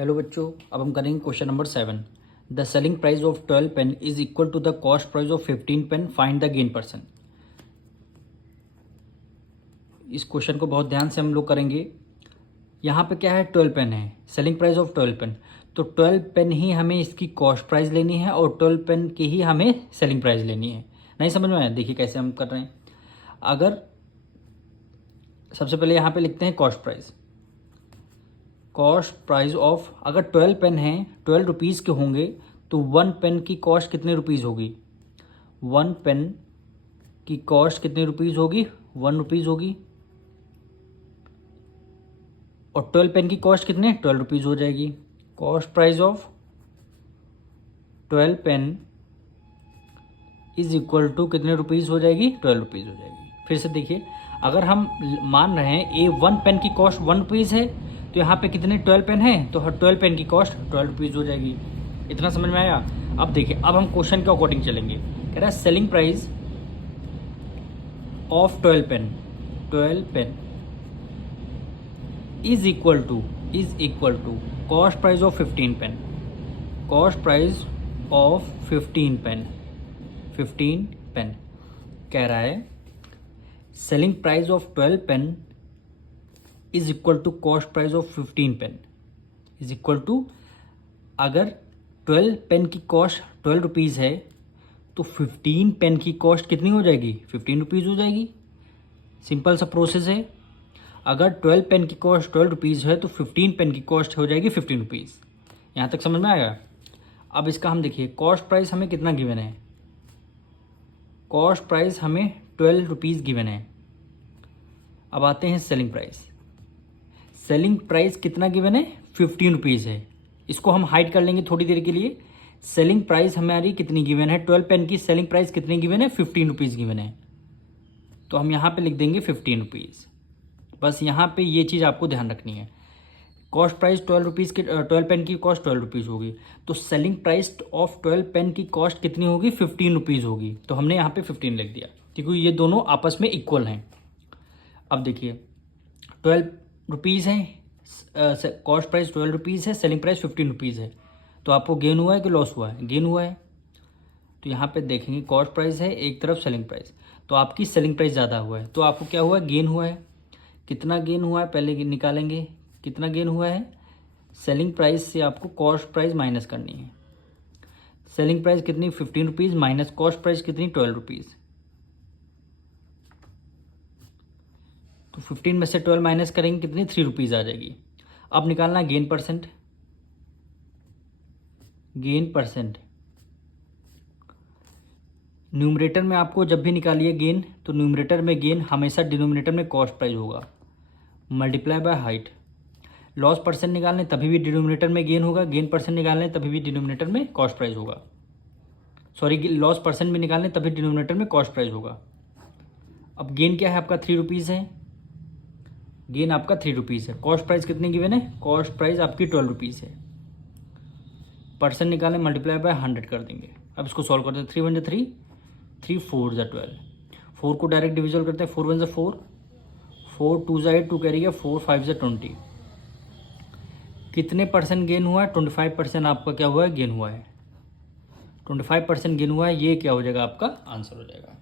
Hello बच्चों, अब हम करेंगे question number 7। The selling price of 12 pen is equal to the cost price of 15 pen, find the gain percent. इस question को बहुत ध्यान से हम लोग करेंगे। यहाँ पे क्या है, 12 पेन है, सेलिंग प्राइस ऑफ 12 पेन, तो 12 पेन ही हमें इसकी कॉस्ट प्राइस लेनी है और 12 पेन की ही हमें सेलिंग प्राइस लेनी है। नहीं समझ में आया? देखिए कैसे हम कर रहे हैं। अगर सबसे पहले यहाँ पे लिखते हैं cost price. Cost price of, अगर 12 पेन हैं, 12 रुपीज़ के होंगे तो 1 पेन की कॉस्ट कितने रुपीज़ होगी? 1 पेन की कॉस्ट कितने रुपीज़ होगी? 1 रुपीज़ होगी। और 12 पेन की कॉस्ट कितने? 12 रुपीज़ हो जाएगी। Cost price of 12 pen is equal to कितने रुपीज़ हो जाएगी? 12 रुपीज़ हो जाएगी। फिर से देखिए, अगर हम मान रहे हैं 1 पेन की कॉस्ट 1 रुपीज़ है, तो यहाँ पे कितने 12 पेन हैं, तो 12 पेन की कॉस्ट 12 रुपीज़ हो जाएगी। इतना समझ में आया? अब देखिए, अब हम क्वेश्चन के अकॉर्डिंग चलेंगे। कह रहा है selling price of 12 pen is equal to cost price of 15 pen. Cost price of 15 pen कह रहा है selling price of 12 pen is equal to cost price of 15 pen is equal to, अगर 12 pen की cost 12 rupees है तो 15 pen की cost कितनी हो जाएगी? 15 रुपीज़ हो जाएगी। सिंपल सा प्रोसेस है। अगर 12 पेन की कॉस्ट 12 रुपीज़ है तो 15 पेन की कॉस्ट हो जाएगी 15 रुपीज़। यहाँ तक समझ में आएगा? अब इसका हम देखिए, कॉस्ट प्राइस हमें कितना गिवन है? कॉस्ट प्राइस हमें 12 रुपीज़ गिवन है। अब आते हैं सेलिंग प्राइस। सेलिंग प्राइस कितना गिवन है? 15 रुपीज़ है। इसको हम हाइड कर लेंगे थोड़ी देर के लिए। सेलिंग प्राइस हमारी कितनी गिवन है? 12 पेन की सेलिंग प्राइस कितनी गिवन है? 15 रुपीज़ गिवन है। तो हम यहाँ पे लिख देंगे 15 रुपीज़। बस यहाँ पे ये चीज़ आपको ध्यान रखनी है। कॉस्ट प्राइस 12 रुपीज़ की, 12 पेन की कॉस्ट 12 रुपीज़ होगी, तो सेलिंग प्राइस ऑफ 12 पेन की कॉस्ट कितनी होगी? 15 रुपीज़ होगी। तो हमने यहाँ पे 15 लिख दिया क्योंकि ये दोनों आपस में इक्वल हैं। अब देखिए, 12 रुपीज़ है, कॉस्ट प्राइस 12 रुपीज़ है, सेलिंग प्राइस 15 रुपीज़ है, तो आपको गेन हुआ है कि लॉस हुआ है? गेन हुआ है। तो यहाँ पे देखेंगे कॉस्ट प्राइस है, एक तरफ सेलिंग प्राइस, तो आपकी सेलिंग प्राइस ज़्यादा हुआ है, तो आपको क्या हुआ है? गेन हुआ है। कितना गेन हुआ है पहले निकालेंगे। कितना गेन हुआ है? सेलिंग प्राइस से आपको कॉस्ट प्राइस माइनस करनी है। सेलिंग प्राइस कितनी? 15 रुपीज़ माइनस कॉस्ट प्राइस कितनी? 12 रुपीज़। तो 15 में से 12 माइनस करेंगे कितनी? 3 रुपीज़ आ जाएगी। अब निकालना gain percent. Gain percent numerator में आपको जब भी निकालिए गेन, तो न्यूमरेटर में गेन हमेशा डिनोमिनेटर में कॉस्ट प्राइस होगा, multiply by height. Loss percent निकालने तभी भी डिनोमिनेटर में गेन होगा, गेन परसेंट निकालने तभी भी डिनोमिनेटर में कॉस्ट प्राइस होगा। सॉरी, लॉस परसेंट भी निकालने तभी डिनोमिनेटर में कॉस्ट प्राइस होगा। अब गेन क्या है आपका? 3 रुपीज़ है। गेन आपका 3 रुपीज़ है। कॉस्ट प्राइस कितनी गिवन है? कॉस्ट प्राइस आपकी 12 रुपीज़ है। परसेंट निकालें, मल्टीप्लाई बाय 100 कर देंगे। अब इसको सॉल्व करते हैं। 3 1 3, 3 4 12। 4 को डायरेक्ट डिविजल करते हैं। 4 1 4, 4 2 8, 2 कैरी गया, 4 5 20। कितने परसेंट गेन हुआ है? 25% आपका क्या हुआ है? गेन हुआ है। 25% गेन हुआ है। ये क्या हो जाएगा? आपका आंसर हो जाएगा।